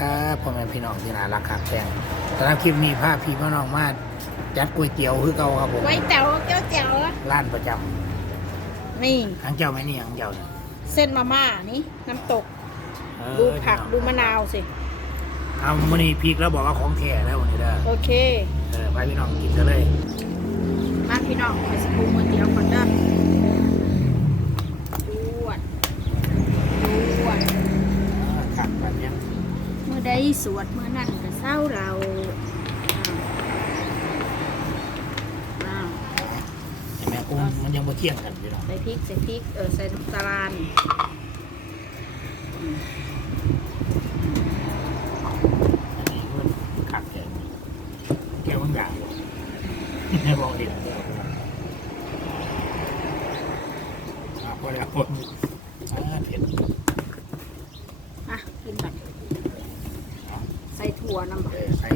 ครับพ่อแม่พี่น้องที่น่ารักครับแจ้งสำหรับคลิปนี้พาพี่พี่น้องมาจัดก๋วยเตี๋ยวคือเก่าครับผมไว้แต๋วเจ้าแจ๋วร้านประจนี่ำทั้งเจ้าไหมนี่ทั้งเจ้าเนี่ยเส้นมาม่านี่น้ำตก เออดูผักพี่น้องดูมะนาวสิ เอามื่อนี้พีกแล้วบอกว่าของแท้แล้ววันนี้เด้อโอเค เออไปพี่น้องกินกันเลย มาพี่น้องไปสกูก๋วยเตี๋ยวก่อนเด้อดวดดวด เออขัดแบบนี้ เมื่อใด สวดเมื่อนั่นก็เศร้าเราอ้าวอ้าวเห็นไหมอุ้มมันยังบ่เที่ยงกันอยู่หรองใส่พริกใส่พริกเออใส่น้ำตาล อันนี้มันขัดแกงแกงมันด่างบ่ให้บอกเด็ดอะพอแล้วคนอ่าเผ็ด อะกินแบบใส่ถั่วน้ำ เออใส่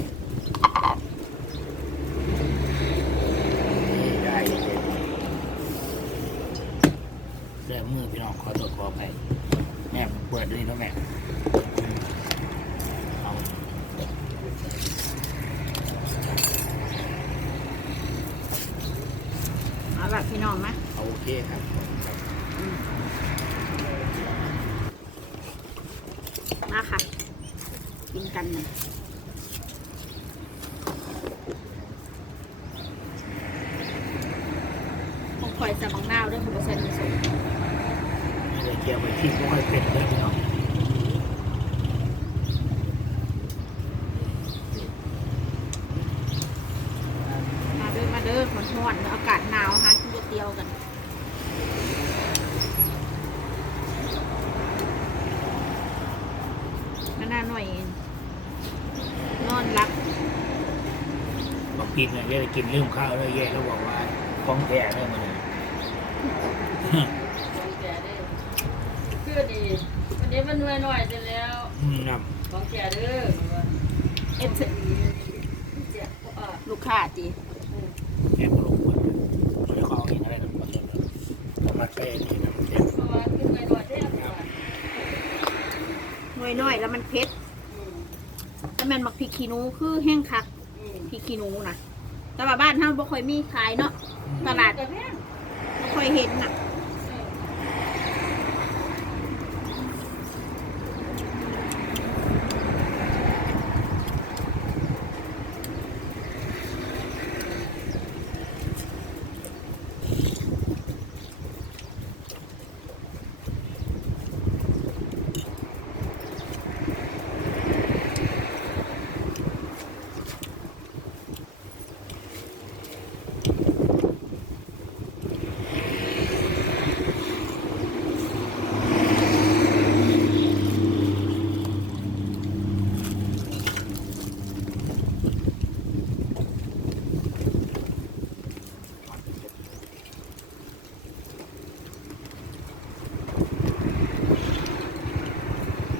นี่ได้เลยเสื้อมื อพี่น้องขอตัวขอไปแม่เปิดด้วยนะแม่เอาเอาละพี่น้องไหมเอาโอเคครับมาค่ะ กินกันหน่อยผมคอยใส่บังนาวด้วยคุณเปอร์เซ็นต์สูง นี่เลยเกี่ยวไปที่บ่ค่อยเป็นเลยพี่น้องมาเด้อมาเด้อมันร้อนอากาศหนาวฮะกินก๋วยเตี๋ยวกันมาหน้าหน่อยเองนอนรักบอกกินเนี่ยจะกินลืมข้าวเลยแย่แล้วบอกว่าของแท้เลยมันเลย ของแก่เด้อ คือดีวันนี้มันหน่วยหน่อยเสร็จแล้วอืมนของแก่เด้อเอ็นเจ็บอะลูกค้าจีำแกงลงหมดไม่ได้เข้าเอาเองอะไรนะมันเลยทำมาใช้นี่นะมันเจ็บเพราะว่าขึ้นไปหน่อยได้แล้วหน่อยหน่อยๆแล้วมันเผ็ดแล้วแมันมักพริกขี้หนูคือแห้งคักอืมพริกขี้หนูนะแต่ว่าบ้านเฮาบ่ค่อยมีขายเนาะตลาดกระแพงบ่ค่อยเห็นน่ะ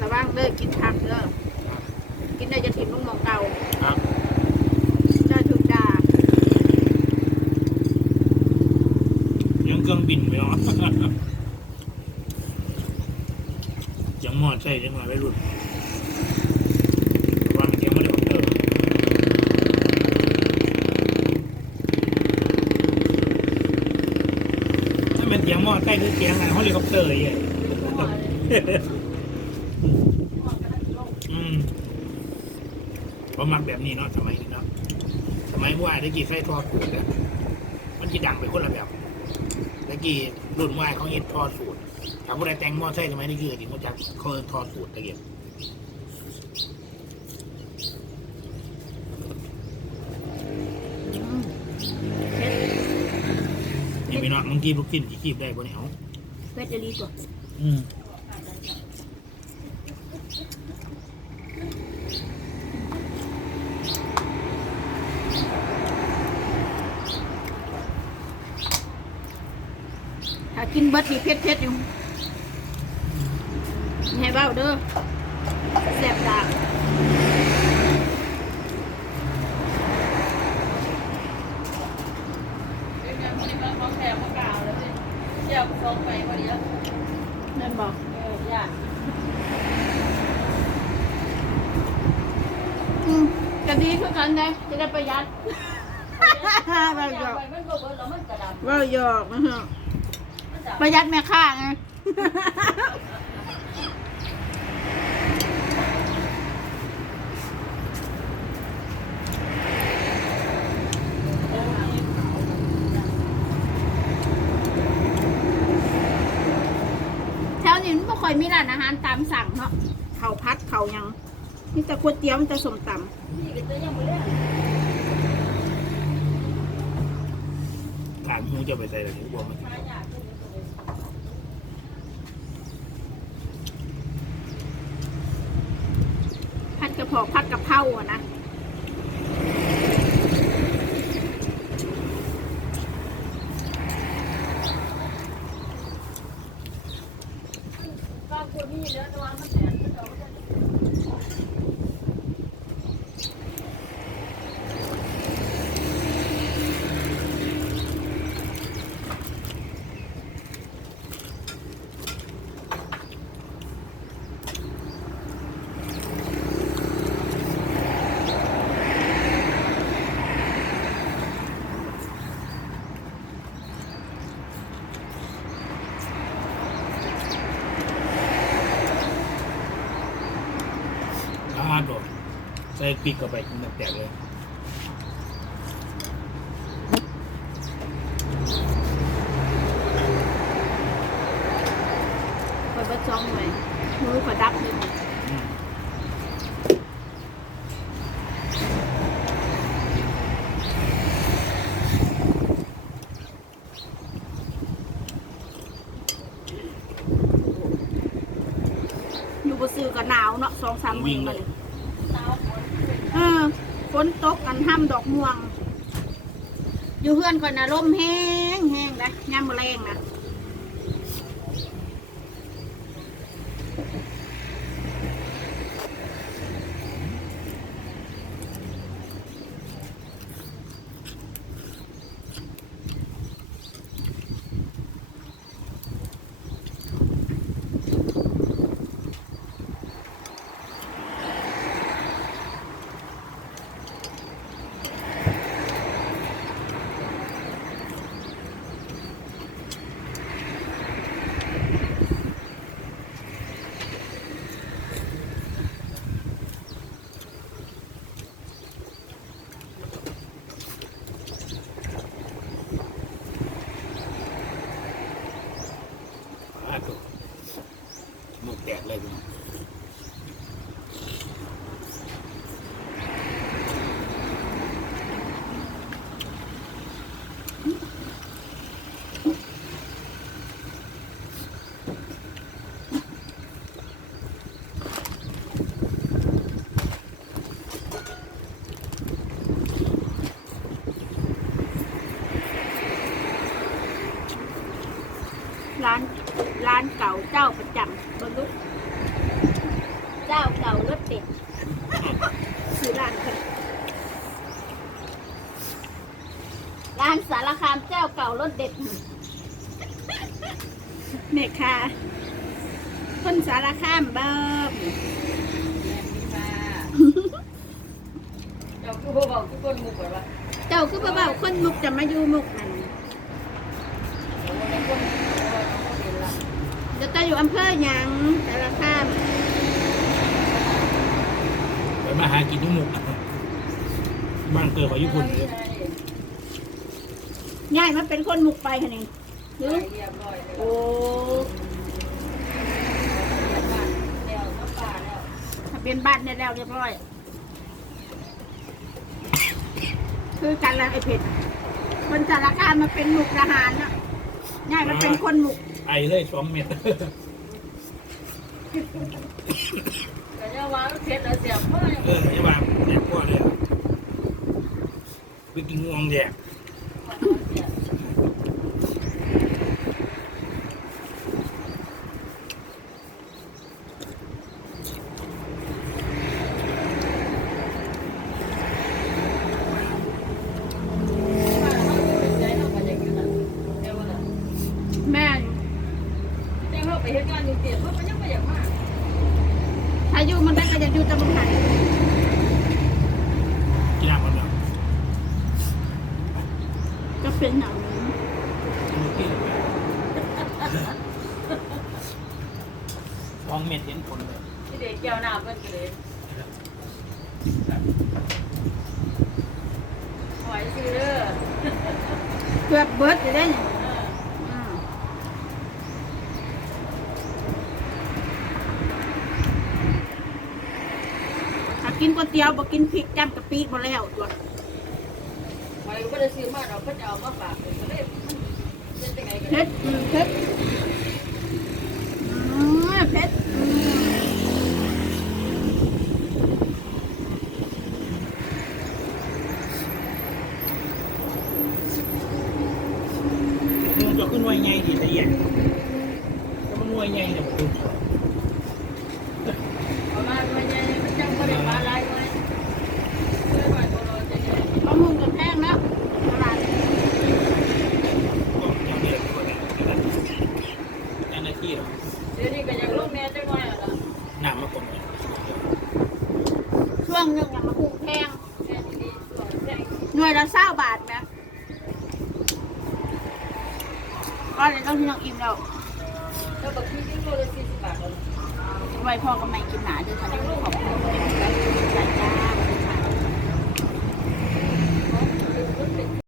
ระวังเด้อกินผักเด้อกินได้จะถิ่มลงหมองเก่า ครับ ได้ถูกด่า ยังเครื่องบินไปเนาะยังมอดใช่ยังมาไม่หลุดวังเสียงมันเดี๋ยวเตอร์ถ้ามันเสียงมอดใช่หรือเสียงอะไรเฮลิคอปเตอร์ไอ้เหี้ยอืมประมาณแบบนี้เนาะสมัยนี้เนาะสมัยว่าได้กี่ไส้ทอดสูตรเนี่ยมันจะดังไปคนละแบบ ตะกี้รุ่นว่าเขาเห็นทอดสูตรถามว่าได้แต่งหม้อไส้สมัยนี้คือจริงว่าจะเขาทอดสูตรตะเกียบอืมเผ็ดนี่พี่น้องมึงกีบลูกชิ้นที่คีบได้บ่เนี่ยเอาเผ็ดจะรีตัวอืม กินเบิดนี่เผ็ดเผ็ดอยู่ให้เบ้าเด้อแซ่บดากเดี๋ยวนี้มันมาของแถมมากาวแล้วสิเจียวลงไปพอดีแล้วนันบอกเอออย่าจะดีคือกันได้จะได้ประหยัด ว่าหยอกว่าหยอกนะฮะ ประหยัดแม่ค่าไงแถวนี้มันไม่ค่อยมีร้านอาหารตามสั่งเนาะเขาพัดเขายังมีแต่ก๋วยเตี๋ยวมีแต่สมตนี่ก็จะยังบ่เล่นถามมูจะไปใส่อะไรบอกมัน หายากขึ้นเลยำพัดกระเพาะพัดกระเพราอะนะ ก็คนนี้แล้วแต่ว่ามันแสนมันเอาไว้ อาหารบอก ใส่พริกเข้าไปกินน้ำแตกเลยคอยประจองเลยมือขอดับเลยอืมอยู่บนซื้อก็หนาวเนาะสองสามมื้อมาเลยหนาวฝน เออฝนตกกันห้ามดอกม่วง อยู่เพื่อนก่อนนะร่มแห้งแห้งนะยามมะแรงนะ ร้านร้านเก่าเจ้าประจำบนลุกเจ้าเก่ารถเด็ดคือร้านคนร้านสารคามเจ้าเก่ารถเด็ดเมค่ะคนสารคามเบิ้มเจ้าคือบ่บอกทุกคนมุกไว้ว่าเจ้าคือบ่เบาคนมุกจะมาอยู่มุกนั่น เดี๋ยววันนี้คนว่าเขาก็เป็นละ เดี๋ยวเจะอยู่อำเภอหยังสารคามไปมาหากินที่หมกบ้านเกิดของญี่ปุ่นเลยง่ายมันเป็นคนมุกไปคะนี่หรือเรียบร้อยเลยโอ้แล้วน้ำปลาแล้วทะเบียนบ้านได้แล้วเรียบร้อย คือกันแล้วไอ้เพชรคนสารคามมาเป็นมุกทหารเนาะง่ายมันเป็นคนมุก ไอเลยสองเม็ดแต่เนี่ยว่าเผ็ดแล้วเสียบเมื่อยังเออไอ้บ้าแตกพ่อเลยไปกินงวงแดก เสียบเดี๋ยวว่า แม่ เดี๋ยวเราไปเฮ็ดงานอยู่เตียนเพราะมันยังไม่อยากมา ถ้าอยู่มันได้ก็จะอยู่แตะมุงไทย เป็นหนังลองเม็ดเห็นผลเลยที่เด็กเกี่ยวหน้าเพิ่นก็เลยหอยซื้อเด้อเกือบเบิร์ดจะได้เนี่ยเอออืมถ้ากินก๋วยเตี๋ยวบ่กินพริกจ้ำกะปิบ่แล้วตัว หอยก็ได้ซื้อมาเราก็จะเอามาฝากเลยก็เลยมันเป็นจังไงกันเผ็ดอืมเผ็ดอืมเผ็ดอืมมันจะขึ้นไวไงดีแต่เย็นถ้ามันไวไงเนี่ยมันดู รื่องหนึ่งอะมันคุ้มแพงหน่วยละเศร้าบาทไหมก็เลยต้องที่น้องอิ่มแล้วก็ที่ยไว้พ่อก็ไม่กินหนาด้วยคะขอบคุณใจจ้า